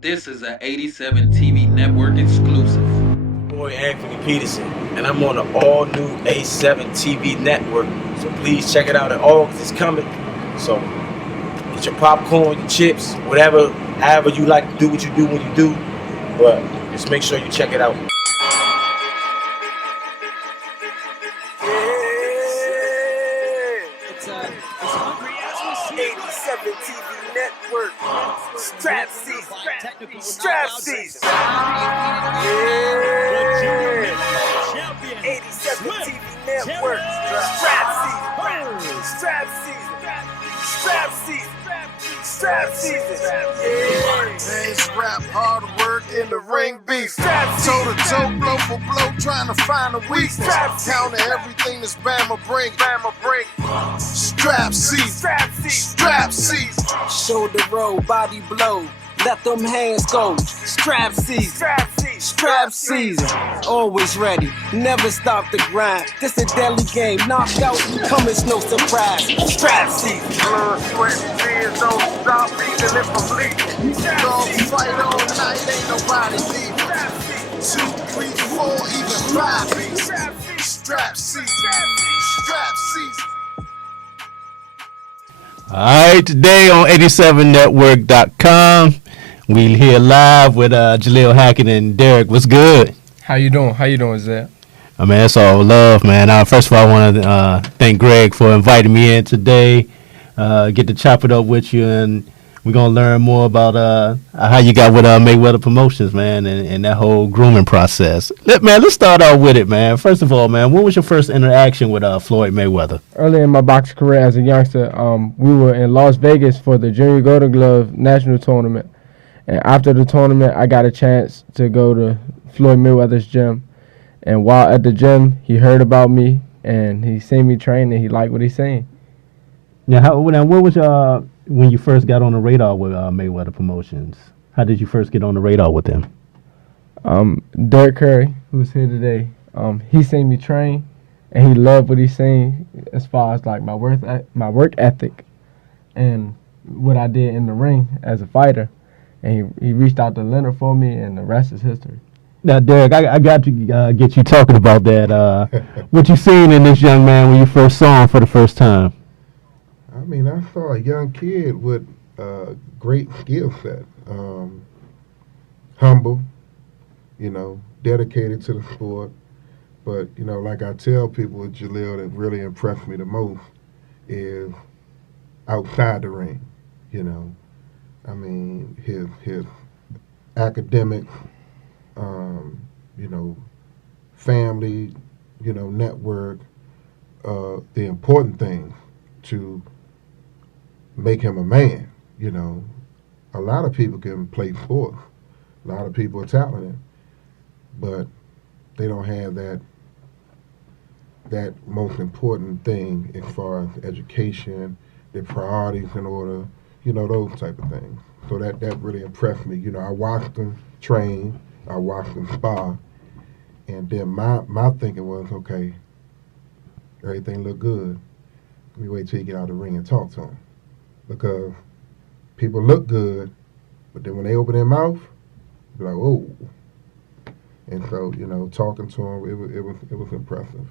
This is a 87 TV network exclusive. Boy Anthony Peterson, and I'm on the all-new A7 TV network. So please check it out in August. It's coming. So get your popcorn, your chips, whatever, however you like to do what you do when you do. But just make sure you check it out. It's hungry as we see. 87 TV network. Strap season. Strap season. Yeah. 87 TV network. Strap season. Strap season. Strap season. Strap season. Yeah. Days rap, hard work in the ring beef. Strap Toe to season. toe, blow for blow, trying to find a weakness. Strap season. Counter everything this Bama bring. Bama break. Strap season. Strap season. Strap season. Shoulder roll, body blow. Let them hands go. Strap season. Strap season. Strap season. Always ready. Never stop the grind. This a deadly game. Knocked out. Coming's no surprise. Strap season. Blood, sweat, and tears don't stop even if I'm bleeding. Dogs fight all night, ain't nobody leaving. 2, 3, 4, even 5 beats. Strap season. Strap season. All right, today on 87network.com, we here live with JALIL HACKETT and Derek. What's good? How you doing? How you doing, Zach? Man, it's all love, man. First of all, I want to thank Greg for inviting me in today. Get to chop it up with you, and we're going to learn more about how you got with Mayweather Promotions, man, and that whole grooming process. Let's start out with it, man. First of all, man, when was your first interaction with Floyd Mayweather? Early in my boxing career as a youngster, we were in Las Vegas for the Junior Golden Glove National Tournament. And after the tournament, I got a chance to go to Floyd Mayweather's gym. And while at the gym, he heard about me, and he seen me train, and he liked what he seen. Now, what was when you first got on the radar with Mayweather Promotions? How did you first get on the radar with them? Derek Curry, who's here today, he seen me train, and he loved what he seen as far as like my work ethic and what I did in the ring as a fighter. And he reached out to Leonard for me, and the rest is history. Now, Derek, I got to get you talking about that. What you seen in this young man when you first saw him for the first time? I mean, I saw a young kid with a great skill set. Humble, dedicated to the sport. But, like I tell people with JALIL, that really impressed me the most is outside the ring, I mean, his academic, family, network, the important things to make him a man, A lot of people can play sports. A lot of people are talented, but they don't have that most important thing as far as education, their priorities in order, those type of things. So that really impressed me. I watched them train, I watched them spar, and then my thinking was, okay, everything look good. Let me wait till you get out of the ring and talk to him. Because people look good, but then when they open their mouth, you're like, oh. And so, talking to him, it was impressive.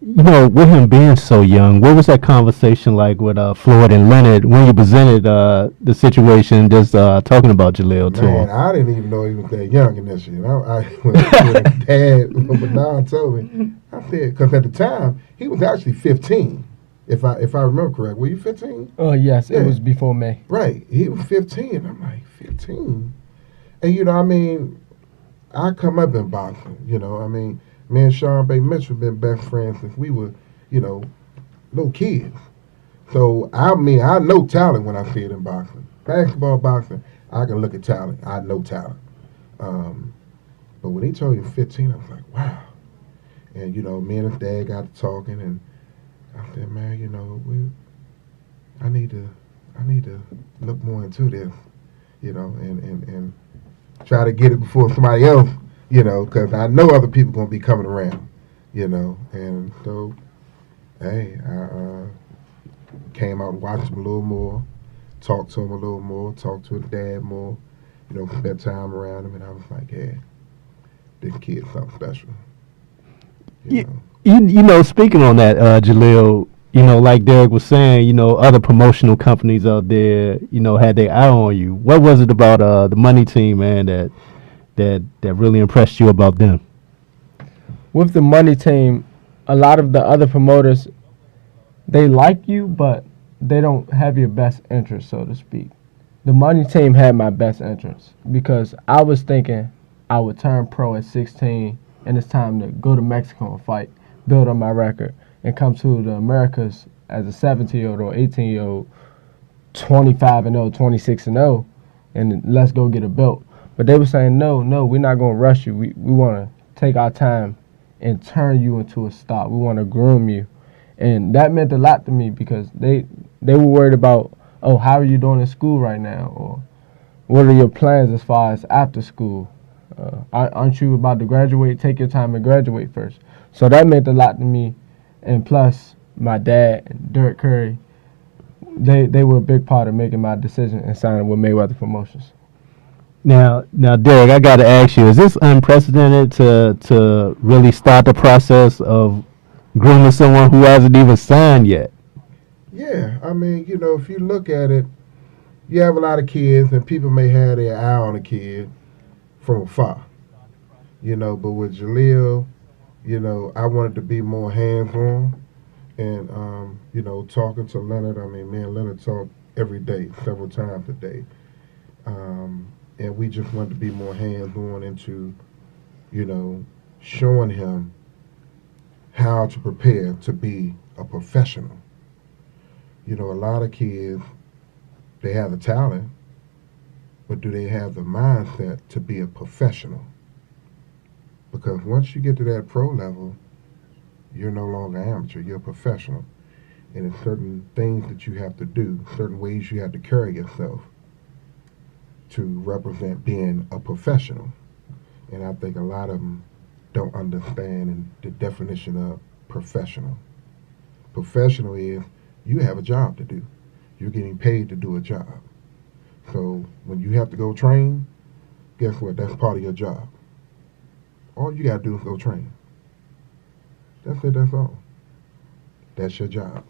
With him being so young, what was that conversation like with Floyd and Leonard when you presented the situation, just talking about JALIL to him? Man, I didn't even know he was that young initially. When his dad, Bernard told me, I said, because at the time, he was actually 15, if I remember correct. Were you 15? Oh, yes, Yeah. It was before May. Right. He was 15. I'm like, 15? And, I come up in boxing, me and Sean Bay Mitchell been best friends since we were, little kids. So, I know talent when I see it in boxing. Basketball boxing, I can look at talent. I know talent. But when he told me 15, I was like, wow. And, me and his dad got to talking, and I said, man, I need to look more into this, and try to get it before somebody else, because I know other people going to be coming around, And so, hey, I came out and watched him a little more, talked to him a little more, talked to his dad more, spent time around him, and I was like, yeah, this kid's something special. You know. Speaking on that, Jalil, like Derek was saying, other promotional companies out there, had their eye on you. What was it about the Money Team, man, that really impressed you about them? With the Money Team, a lot of the other promoters, they like you, but they don't have your best interest, so to speak. The Money Team had my best interest because I was thinking I would turn pro at 16, and it's time to go to Mexico and fight, build on my record, and come to the Americas as a 17-year-old or 18-year-old, 25-0, 26-0, and let's go get a belt. But they were saying, no, we're not going to rush you. We want to take our time and turn you into a star. We want to groom you. And that meant a lot to me because they were worried about, oh, how are you doing in school right now? Or what are your plans as far as after school? Aren't you about to graduate? Take your time and graduate first. So that meant a lot to me. And plus, my dad and Derek Curry, they were a big part of making my decision and signing with Mayweather Promotions. Now, Derek, I got to ask you: is this unprecedented to really start the process of grooming someone who hasn't even signed yet? Yeah, I mean, if you look at it, you have a lot of kids, and people may have their eye on a kid from afar. But with Jalil, I wanted to be more hands-on, and talking to Leonard. I mean, me and Leonard talk every day, several times a day. And we just wanted to be more hands-on into, showing him how to prepare to be a professional. A lot of kids, they have the talent, but do they have the mindset to be a professional? Because once you get to that pro level, you're no longer amateur, you're a professional. And there's certain things that you have to do, certain ways you have to carry yourself to represent being a professional. And I think a lot of them don't understand the definition of professional. Professional is you have a job to do. You're getting paid to do a job. So when you have to go train, guess what? That's part of your job. All you got to do is go train. That's it, that's all. That's your job.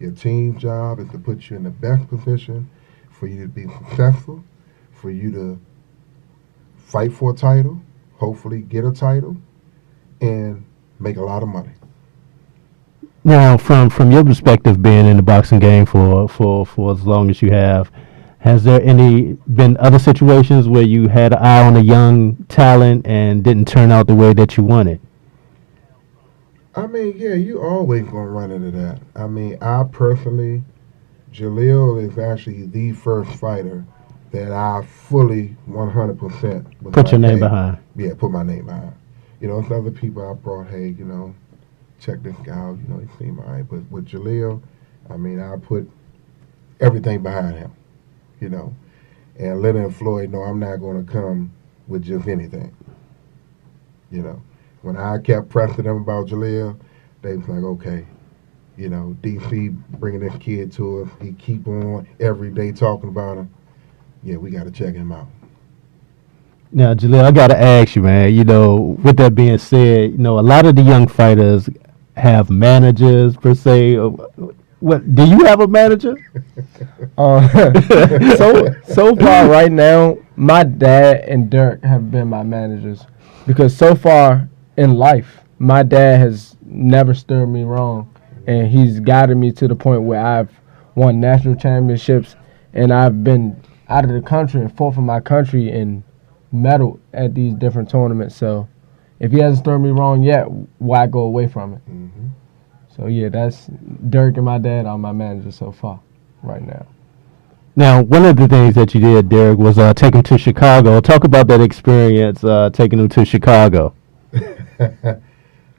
Your team's job is to put you in the best position for you to be successful, for you to fight for a title, hopefully get a title, and make a lot of money. Now, from your perspective, being in the boxing game for as long as you have, has there been other situations where you had an eye on a young talent and didn't turn out the way that you wanted? I mean, yeah, you always gonna run into that. I mean, I personally, Jalil is actually the first fighter that I fully 100% put your name behind. Yeah, put my name behind. It's other people I brought, hey, check this guy out, he seemed all right. But with Jalil, I mean, I put everything behind him, And Leonard and Floyd know I'm not going to come with just anything, When I kept pressing them about Jalil, they was like, okay, DC bringing this kid to us. He keep on every day talking about him. Yeah, we got to check him out. Now, Jalil, I got to ask you, man, with that being said, a lot of the young fighters have managers, per se. What, do you have a manager? So far right now, my dad and Dirk have been my managers because so far in life, my dad has never steered me wrong, and he's guided me to the point where I've won national championships, and I've been out of the country and fought for my country and medaled at these different tournaments. So if he hasn't steered me wrong yet, why go away from it? Mm-hmm. So yeah, that's Dirk and my dad are my managers so far right now. Now, one of the things that you did, Derek, was take him to Chicago. Talk about that experience, taking him to Chicago.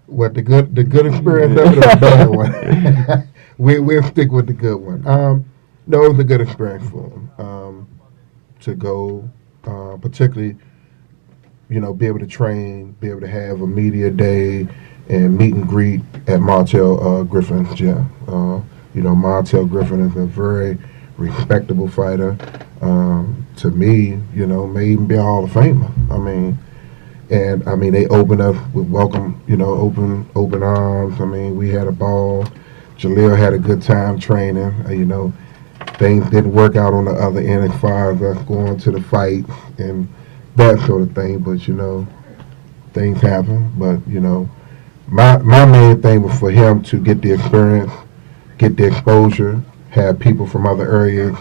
What, the good experience of it or the bad one? We'll stick with the good one. No, it was a good experience for him to go, particularly, be able to train, be able to have a media day and meet and greet at Montell Griffin's gym. Montell Griffin is a very respectable fighter. to me, may even be a Hall of Famer. They opened up with welcome, open arms. We had a ball. Jalil had a good time training. Things didn't work out on the other end as far as us going to the fight and that sort of thing. But things happen. But my main thing was for him to get the experience, get the exposure, have people from other areas,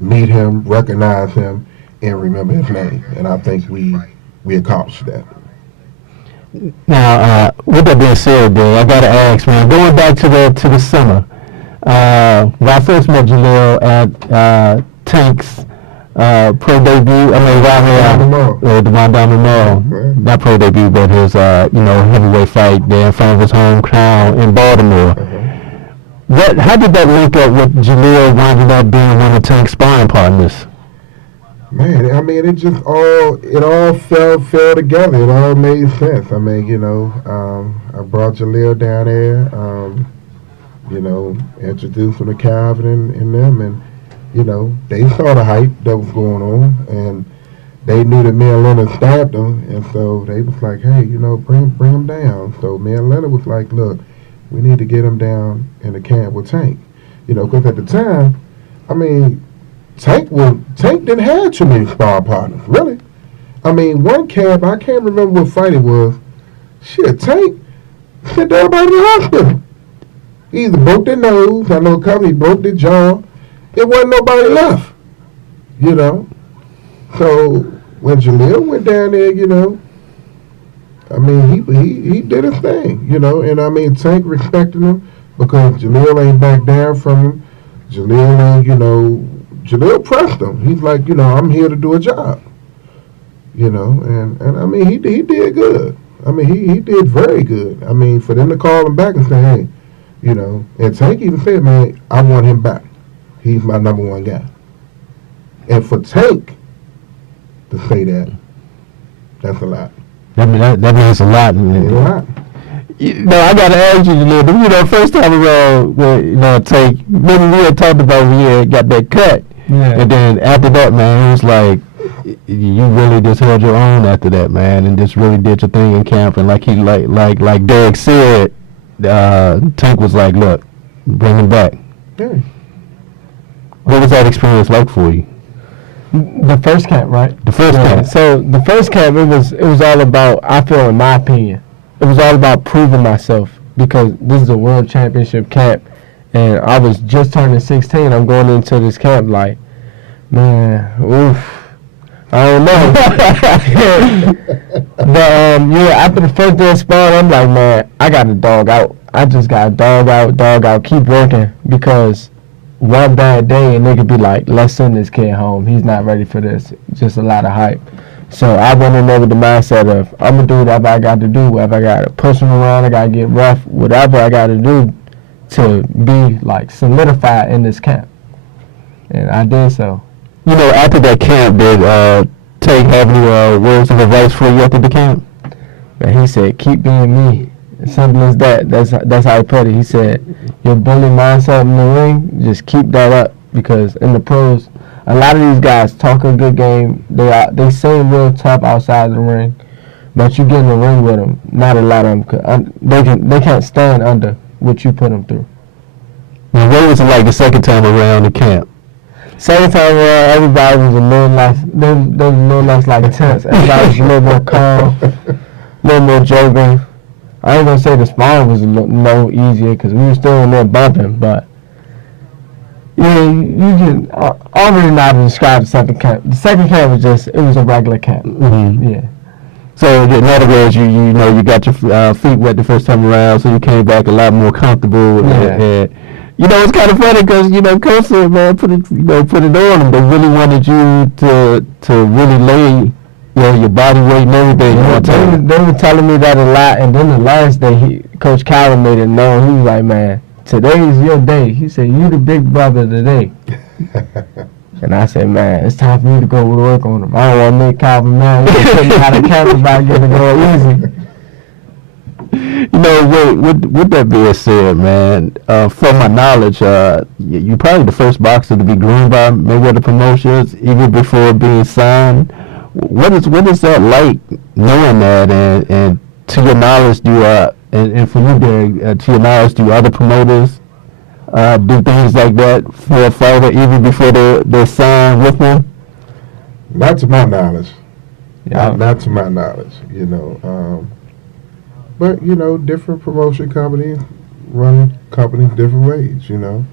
meet him, recognize him, and remember his name. And I think we accomplished that. Now, with that being said, Bill, I gotta ask, man, going back to the summer, when I first met Jalil at Tank's pro debut, the Mondama Mall, not pro debut, but his heavyweight fight there in front of his home crowd in Baltimore. How did that link up with Jalil winding up being one of Tank's sparring partners? Man, it just all fell together. It all made sense. I brought Jalil down there, introduced him to Calvin and them, and, they saw the hype that was going on, and they knew that me and Leonard stabbed him, and so they was like, hey, bring him down. So me and Leonard was like, look, we need to get him down in the camp with Tank. Because at the time, Tank didn't have too many sparring partners, really. One camp, I can't remember what fight it was. Shit, Tank sent everybody to the hospital. He either broke their nose, I know a couple, he broke their jaw. There wasn't nobody left, So when Jalil went down there, he did his thing, and Tank respected him because Jalil ain't back down from him. Jalil pressed him. He's like, I'm here to do a job. He did good. He did very good. For them to call him back and say, hey, and Tank even said, man, I want him back. He's my number one guy. And for Tank to say that, that's a lot. That means a lot. It's a lot. I gotta ask you, first time around, Tank, maybe we had talked about when you had got that cut. Yeah. And then after that, man, it was like you really just held your own after that, man, and just really did your thing in camp. And like Derek said, Tank was like, look, bring him back. Yeah. What was that experience like for you? The first camp, right? The first camp. So the first camp, it was all about, I feel, in my opinion, it was all about proving myself because this is a world championship camp. And I was just turning 16. I'm going into this camp like, man, oof, I don't know. But after the first day of sparring, I'm like, man, I got to dog out. I just got to dog out, keep working because one bad day and they could be like, let's send this kid home. He's not ready for this. Just a lot of hype. So I went in there with the mindset of, I'm going to do whatever I got to do. Whatever I got to push him around, I got to get rough, whatever I got to do to be like solidified in this camp, and I did so. After that camp, did Tank have any words of advice for you after the camp? And he said, "Keep being me." As simple as that. That's how he put it. He said, "Your bully mindset in the ring, just keep that up because in the pros, a lot of these guys talk a good game. They seem real tough outside the ring, but you get in the ring with them. Not a lot of them. They can't stand under what you put them through." Now, what was it like the second time around the camp? Second time around, everybody was a little less. They was a little less like tense. Everybody was a little more calm, a little more joking. I ain't gonna say the sparring was no easier because we were still in there bumping, but you can. I don't really know how to describe the second camp. The second camp was it was a regular camp. Mm-hmm. Yeah. So in other words, you got your feet wet the first time around, so you came back a lot more comfortable. Yeah. And it's kind of funny because Coach said, man, put it on them. They really wanted you to really lay your body weight and everything. They were telling me that a lot, and then the last day, Coach Calvin made it known. He was like, man, today's your day. He said, you the big brother today. And I said, man, it's time for me to go work on him. I don't want to make Calvin mad. He put me out of camp about getting to go easy. You know, with that being said, man, from my knowledge, you're probably the first boxer to be groomed by Mayweather Promotions, even before being signed. What is that like, knowing that, and to your knowledge, and for you, Derek, to your knowledge, do other promoters do things like that for a fighter even before they're signed with them? Not to my knowledge. Yeah. Not to my knowledge, you know. But, you know, different promotion companies run companies different ways, you know.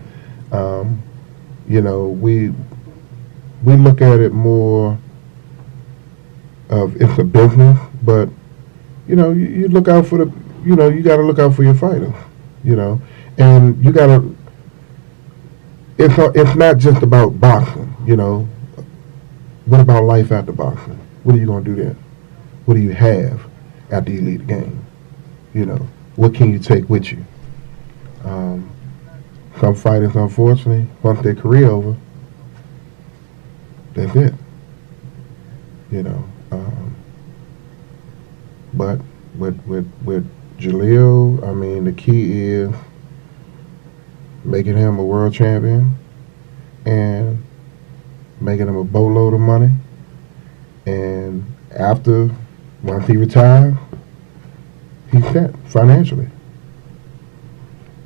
You know, we look at it more of it's a business, but, you know, you look out for you got to look out for your fighters, you know. And you got to, it's not just about boxing, you know. What about life after boxing? What are you going to do then? What do you have after you leave the game? You know, what can you take with you? Some fighters, unfortunately, once their career over, that's it. You know, but with Jalil, I mean, the key is making him a world champion and making him a boatload of money. And once he retires, he's set financially.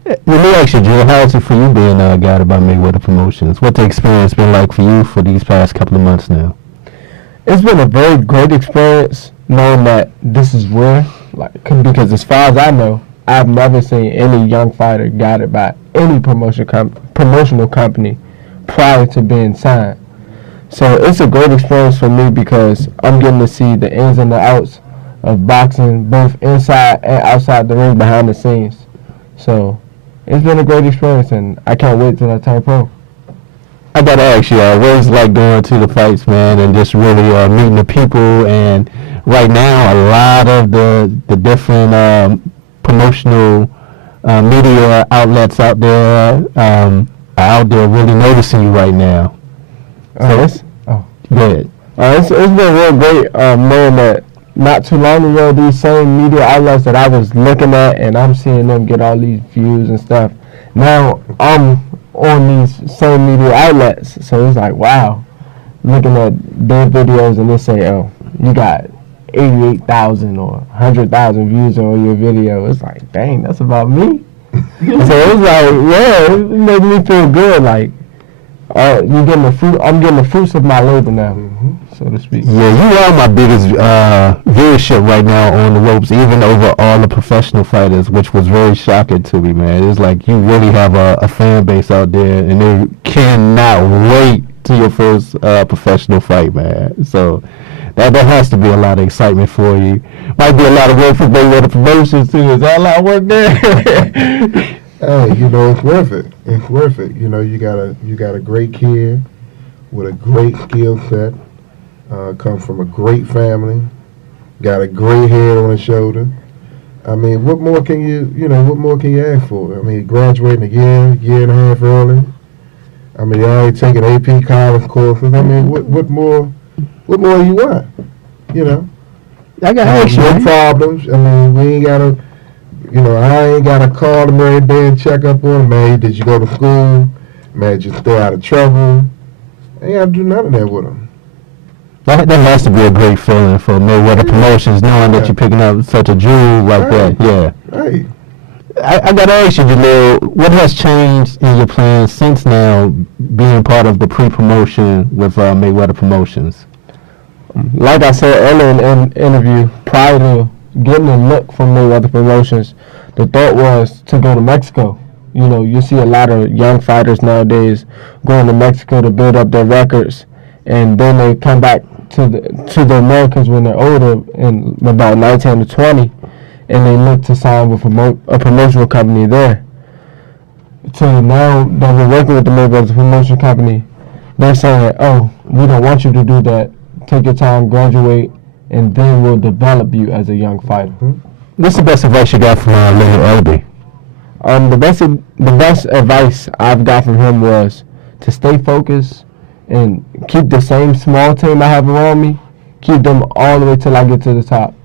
Let me ask you, Jill, how is it for you being guided by Mayweather Promotions? What's the experience been like for you for these past couple of months now? It's been a very great experience knowing that this is where, because as far as I know, I've never seen any young fighter guided by any promotional company prior to being signed. So it's a great experience for me because I'm getting to see the ins and the outs of boxing, both inside and outside the ring, behind the scenes. So it's been a great experience, and I can't wait till I turn pro. I gotta ask you, what is it like going to the fights, man, and just really meeting the people? And right now, a lot of the different promotional media outlets out there are out there really noticing you right now. Go ahead. It's been real great knowing that not too long ago, these same media outlets that I was looking at, and I'm seeing them get all these views and stuff. Now I'm on these same media outlets, so it's like, wow, looking at their videos and they say, oh, you got 88,000 or 100,000 views on your video. It's like, dang, that's about me. So it's like, yeah, it made me feel good. Like, you getting the fruit. I'm getting the fruits of my labor now, so to speak. Yeah, you are my biggest viewership right now on the ropes, even over all the professional fighters, which was very shocking to me, man. It's like you really have a fan base out there, and they cannot wait to your first professional fight, man. So that has to be a lot of excitement for you. Might be a lot of work for Mayweather Promotions too. Is that a lot of work there? Hey, you know, it's worth it. It's worth it. You know, you got a great kid with a great skill set. Comes from a great family. Got a great head on his shoulder. I mean, what more can you ask for? I mean, graduating a year and a half early. I mean, already taking AP college courses. I mean, what more do you want? You know, I got no problems. I mean, we ain't gotta. You know, I ain't got to call them every day and check up on them. Man, did you go to school? Man, did you stay out of trouble? I ain't got to do none of that with them. That has to be a great feeling for Mayweather Promotions, knowing that you're picking up such a jewel like that. Yeah. Right. I got to ask you, Jalil, what has changed in your plans since now being part of the pre-promotion with Mayweather Promotions? Like I said earlier in the interview, prior to getting a look from Mayweather Promotions, the thought was to go to Mexico. You know, you see a lot of young fighters nowadays going to Mexico to build up their records, and then they come back to the Americans when they're older, in about 19 to 20, and they look to sign with a promotional company there. So now that we're working with the Mayweather Promotion Company, they're saying, oh, we don't want you to do that. Take your time, graduate, and then we'll develop you as a young fighter. What's the best advice you got from Little Elby? The best advice I've got from him was to stay focused and keep the same small team I have around me, keep them all the way till I get to the top.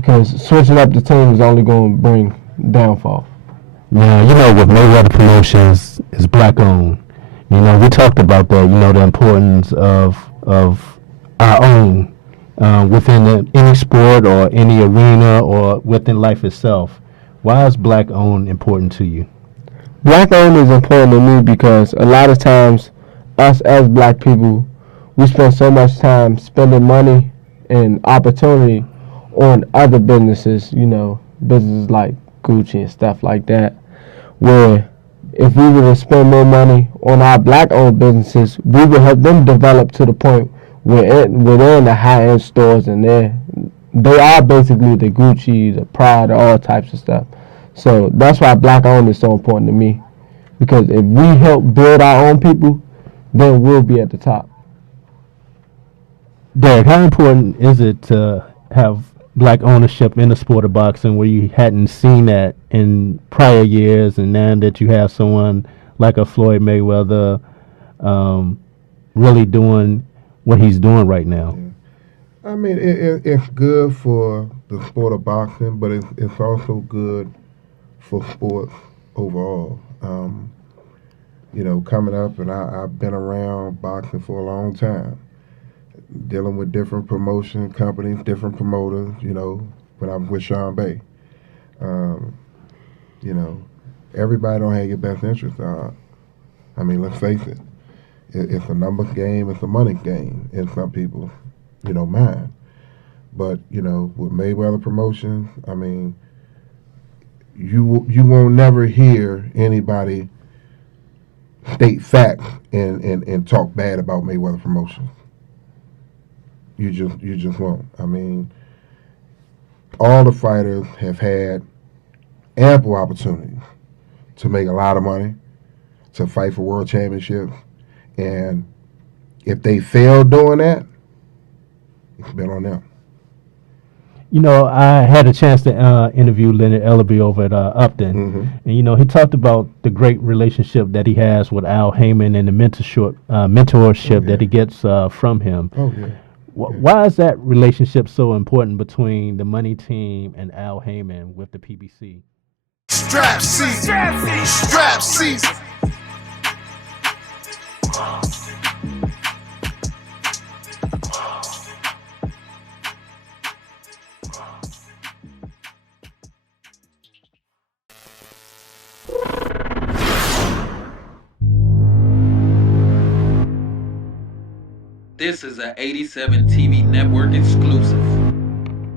because switching up the team is only going to bring downfall. Now, with Mayweather Promotions is black owned. We talked about that. The importance of our own within any sport or any arena or within life itself. Why is black owned important to you? Black owned is important to me because a lot of times, us as black people, we spend so much time spending money and opportunity on other businesses. Businesses like Gucci and stuff like that, where if we were to spend more money on our black-owned businesses, we would help them develop to the point where they're in the high-end stores and they are basically the Gucci, the Prada, all types of stuff. So that's why black-owned is so important to me, because if we help build our own people, then we'll be at the top. Derek, how important is it to have black ownership in the sport of boxing where you hadn't seen that in prior years, and now that you have someone like a Floyd Mayweather really doing what he's doing right now? I mean, it's good for the sport of boxing, but it's also good for sports overall. Coming up, and I've been around boxing for a long time, dealing with different promotion companies, different promoters, when I'm with Sean Bay. Everybody don't have your best interest. I mean, let's face it. It's a numbers game, it's a money game in some people's, mind. But, with Mayweather Promotions, I mean, you won't never hear anybody state facts and talk bad about Mayweather Promotions. You just won't. I mean, all the fighters have had ample opportunities to make a lot of money, to fight for world championships, and if they fail doing that, it's been on them. I had a chance to interview Leonard Ellerby over at Upton, and he talked about the great relationship that he has with Al Heyman and the mentorship that he gets from him. Oh yeah. Why is that relationship so important between the money team and Al Heyman with the PBC? Strap season. Strap season. This is a 87 TV network exclusive.